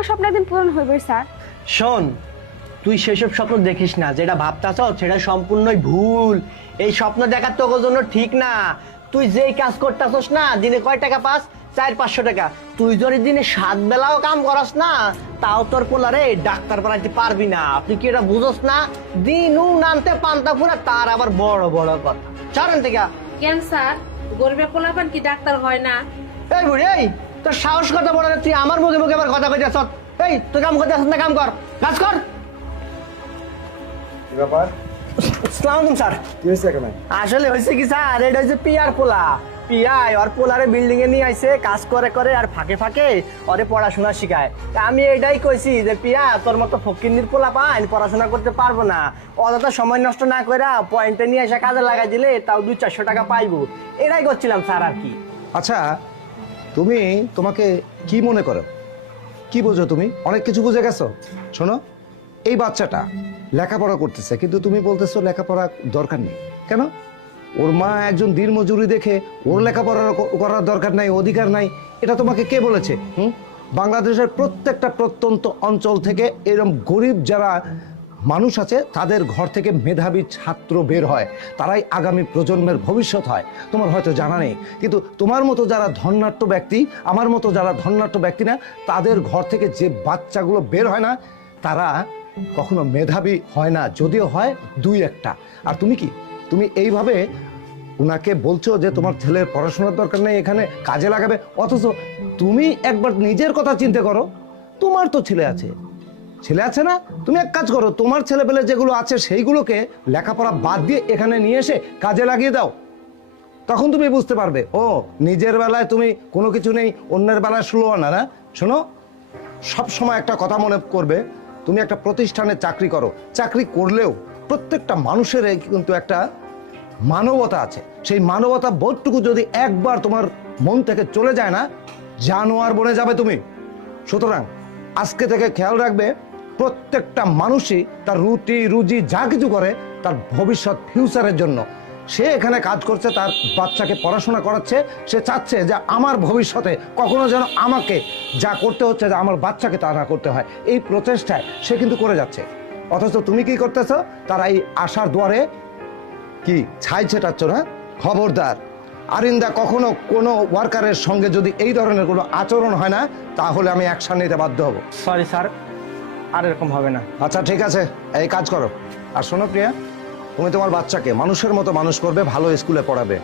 আমার স্বপ্ন একদিন পূরণ হইবে স্যার। শোন, তুই সেসব স্বপ্ন দেখিস না, যেটা ভাবতাছ সেটা সম্পূর্ণই ভুল। এই স্বপ্ন দেখা তোর জন্য ঠিক না। তুই যেই কাজ করতেছস না, দিনে কয় টাকা পাস? 400-500 টাকা। তুই যদি দিনে 7 বেলাও কাম করাস না, তাও তোর পোলারে ডাক্তার বানাইতে পারবি না। তুই কি এটা বুঝোস না? দিনু নামতে পান্তা ফুরা, তার আবার বড় বড় কথা। ছাড়েন থেকে। কেন স্যার, গরিবের পোলাপান কি ডাক্তার হয় না? এই বুড়ি, এই তোর সাহস কথা বলে তুই আমার মুখে মুখে আবার কথা কইতেছ? এই তুই কাম করতে আসছ না, কাম কর, কাজ কর। কি ব্যাপার? আসসালামু আলাইকুম স্যার। কি হয়েছে এখানে? আসলে হয়েছে কি স্যার, এটা হচ্ছে পিয়ার পোলা। পিয়াই ওর পোলারে বিল্ডিং এ নিয়ে আইছে, কাজ করে করে আর ফাঁকে ফাঁকে ওরে পড়াশোনা শিখায়। তা আমি এটাই কইছি যে পিয়া, তোর মতো ফকিন্নির পোলা পাইন পড়াশোনা করতে পারবো না, অযথা সময় নষ্ট না করে পয়েন্টে নিয়ে এসে কাজে লাগাই দিলে তাও 200-400 টাকা পাইবো। এটাই করছিলাম স্যার আর কি। আচ্ছা, তোমাকে কি মনে করো? কি বোঝো তুমি? অনেক কিছু বুঝে গেছো। শোনো, এই বাচ্চাটা লেখাপড়া করতেছে, কিন্তু তুমি বলতেছো লেখাপড়া দরকার নেই। কেন? ওর মা একজন দিনমজুরি দেখে ওর লেখাপড়া করার দরকার নাই, অধিকার নাই, এটা তোমাকে কে বলেছে? বাংলাদেশের প্রত্যেকটা প্রত্যন্ত অঞ্চল থেকে এরকম গরিব যারা মানুষ আছে, তাদের ঘর থেকে মেধাবী ছাত্র বের হয়, তারাই আগামী প্রজন্মের ভবিষ্যৎ হয়। তোমার হয়তো জানা নেই, কিন্তু তোমার মতো যারা ধন্যাঢ্য ব্যক্তি, আমার মতো যারা ধন্যাঢ্য ব্যক্তি না, তাদের ঘর থেকে যে বাচ্চাগুলো বের হয় না, তারা কখনো মেধাবী হয় না, যদিও হয় 2-1টা। আর তুমি কি, তুমি এইভাবে ওনাকে বলছো যে তোমার ছেলের পড়াশোনার দরকার নেই, এখানে কাজে লাগাবে, অথচ তুমি একবার নিজের কথা চিন্তা করো। তোমার তো ছেলে আছে, ছেলে আছে না? তুমি এক কাজ করো, তোমার ছেলে পেলে যেগুলো আছে সেইগুলোকে লেখাপড়া বাদ দিয়ে এখানে নিয়ে এসে কাজে লাগিয়ে দাও। তখন তুমি বুঝতে পারবে, ও নিজের বেলায় তুমি কোনো কিছু নেই, অন্যের বেলায় ষোলো আনা না। শোনো, সব সময় একটা কথা মনে করবে, তুমি একটা প্রতিষ্ঠানে চাকরি করো, চাকরি করলেও প্রত্যেকটা মানুষের কিন্তু একটা মানবতা আছে। সেই মানবতা বোধটুকু যদি একবার তোমার মন থেকে চলে যায় না, জানোয়ার বনে যাবে তুমি। সুতরাং আজকে থেকে খেয়াল রাখবে, প্রত্যেকটা মানুষই তার রুজি যা কিছু করে তার ভবিষ্যৎ ফিউচারের জন্য। সে এখানে কাজ করছে, তার বাচ্চাকে পড়াশোনা করাচ্ছে, সে চাচ্ছে যে আমার ভবিষ্যতে কখনো যেন আমাকে যা করতে হচ্ছে, যে আমার বাচ্চাকে তা না করতে হয়। এই প্রচেষ্টায় সে কিন্তু করে যাচ্ছে। অথচ তুমি কি করতেছ? তারা এই আশার দুয়ারে কি ছাই ছেটাচ্ছ না? খবরদার, আরিন্দা, কখনো কোনো ওয়ার্কারের সঙ্গে যদি এই ধরনের কোনো আচরণ হয় না, তাহলে আমি অ্যাকশন নিতে বাধ্য হব। সরি স্যার, আর এরকম হবে না। আচ্ছা ঠিক আছে, এই কাজ করো। আর শোনো প্রিয়া, তুমি তোমার বাচ্চাকে মানুষের মতো মানুষ করবে, ভালো স্কুলে পড়াবে।